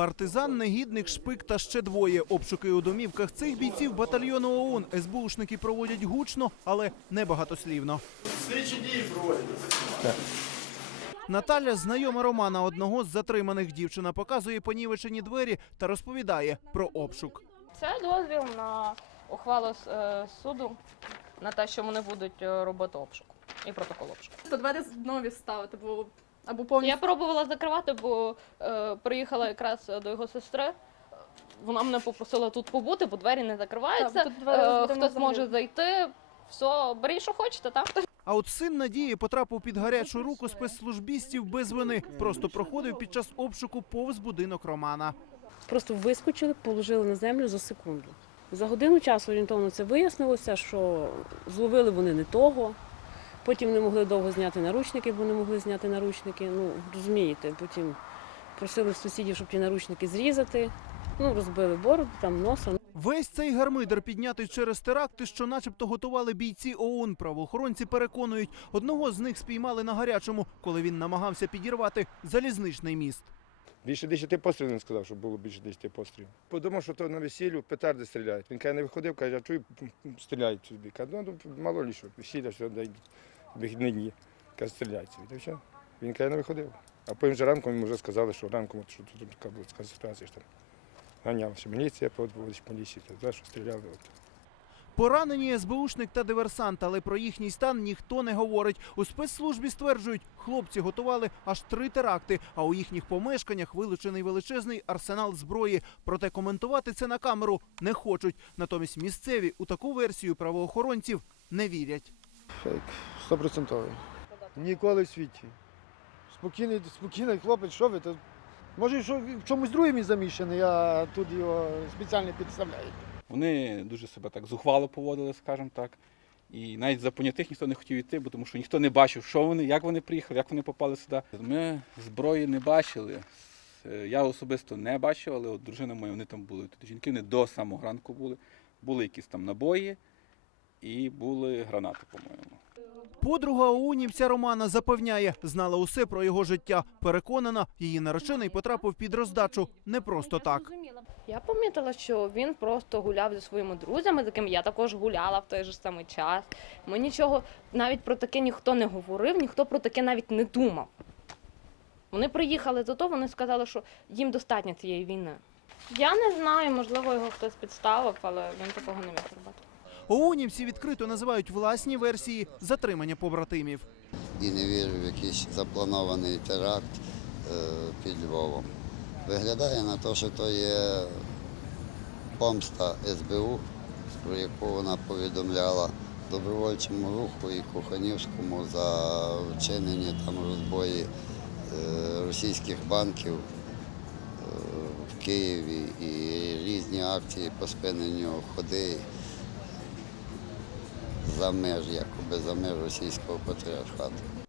Партизан, негідник, шпик та ще двоє. Обшуки у домівках цих бійців батальйону ОУН СБУшники проводять гучно, але не багатослівно. Слідчі дії проводяться. Наталя, знайома Романа, одного з затриманих дівчина, показує понівечені двері та розповідає про обшук. Це дозвіл на ухвалу е, суду на те, що вони будуть е, робити обшук і протокол обшуку. То двері нові ставити, бо або повністю. Я пробувала закривати, бо е, приїхала якраз до його сестри. Вона мене попросила тут побути, бо двері не закриваються. Так, тут двері Е, будемо хтось може зайти. Все, беріть, що хочете, так? А от син Надії потрапив під гарячу руку спецслужбістів без вини. Просто проходив під час обшуку повз будинок Романа. Просто вискочили, положили на землю за секунду. За годину часу орієнтовно це вияснилося, що зловили вони не того. Потім не могли довго зняти наручники, бо не могли зняти наручники. Ну, розумієте, потім просили сусідів, щоб ті наручники зрізати. Ну, розбили бороду, там носа. Весь цей гармидер піднятий через теракти, що начебто готували бійці ОУН. Правоохоронці переконують, одного з них спіймали на гарячому, коли він намагався підірвати залізничний міст. Більше 10 пострілів він сказав, що було більше 10 пострілів. Подумав, що то на весіллю петарди стріляють. Він каже, не виходив, каже, я чую, стріляють собі. Каже, ну ну, мало лі, що весілля, все дай вихідні дні. Каже, стріляють й все. Він каже, не виходив. А потім вже ранком йому вже сказали, що ранком, що тут така була така ситуація, що там ганявся. Міліція, подводить поліція, що стріляли. От. Поранені СБУшник та диверсант, але про їхній стан ніхто не говорить. У спецслужбі стверджують, хлопці готували аж три теракти, а у їхніх помешканнях вилучений величезний арсенал зброї. Проте коментувати це на камеру не хочуть. Натомість місцеві у таку версію правоохоронців не вірять. Фейк, стопроцентовий. Ніколи в світі. Спокійний, спокійний хлопець, що ви? Може, що в чомусь другому він замішаний, а тут його спеціально підставляють. Вони дуже себе так зухвало поводили, скажімо так. І навіть за понятих ніхто не хотів йти, бо тому що ніхто не бачив, що вони, як вони приїхали, як вони попали сюди. Ми зброї не бачили. Е, Я особисто не бачив, але от дружина моя, вони там були. Тут жінки вони до самого ранку були. Були якісь там набої і були гранати, по-моєму. Подруга Оунівця Романа запевняє, знала усе про його життя. Переконана, її наречений потрапив під роздачу не просто так. Я помітила, що він просто гуляв зі своїми друзями, з якими я також гуляла в той же самий час. Ми нічого навіть про таке ніхто не говорив, ніхто про таке навіть не думав. Вони приїхали за то, вони сказали, що їм достатньо цієї війни. Я не знаю, можливо, його хтось підставив, але він такого не міг робити. Оунівці відкрито називають власні версії затримання побратимів. і не вірю в якийсь запланований теракт е, під Львовом. Виглядає на те, що то є помста СБУ, про яку вона повідомляла добровольчому руху і Куханівському за вчинені там розбої е, російських банків е, в Києві і різні акції по спиненню ходи за меж, якоби за меж російського патріархату.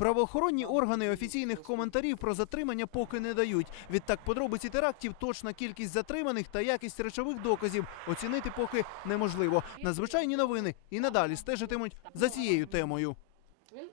Правоохоронні органи офіційних коментарів про затримання поки не дають. Відтак подробиці терактів, точна кількість затриманих та якість речових доказів оцінити поки неможливо. Надзвичайні новини і надалі стежитимуть за цією темою.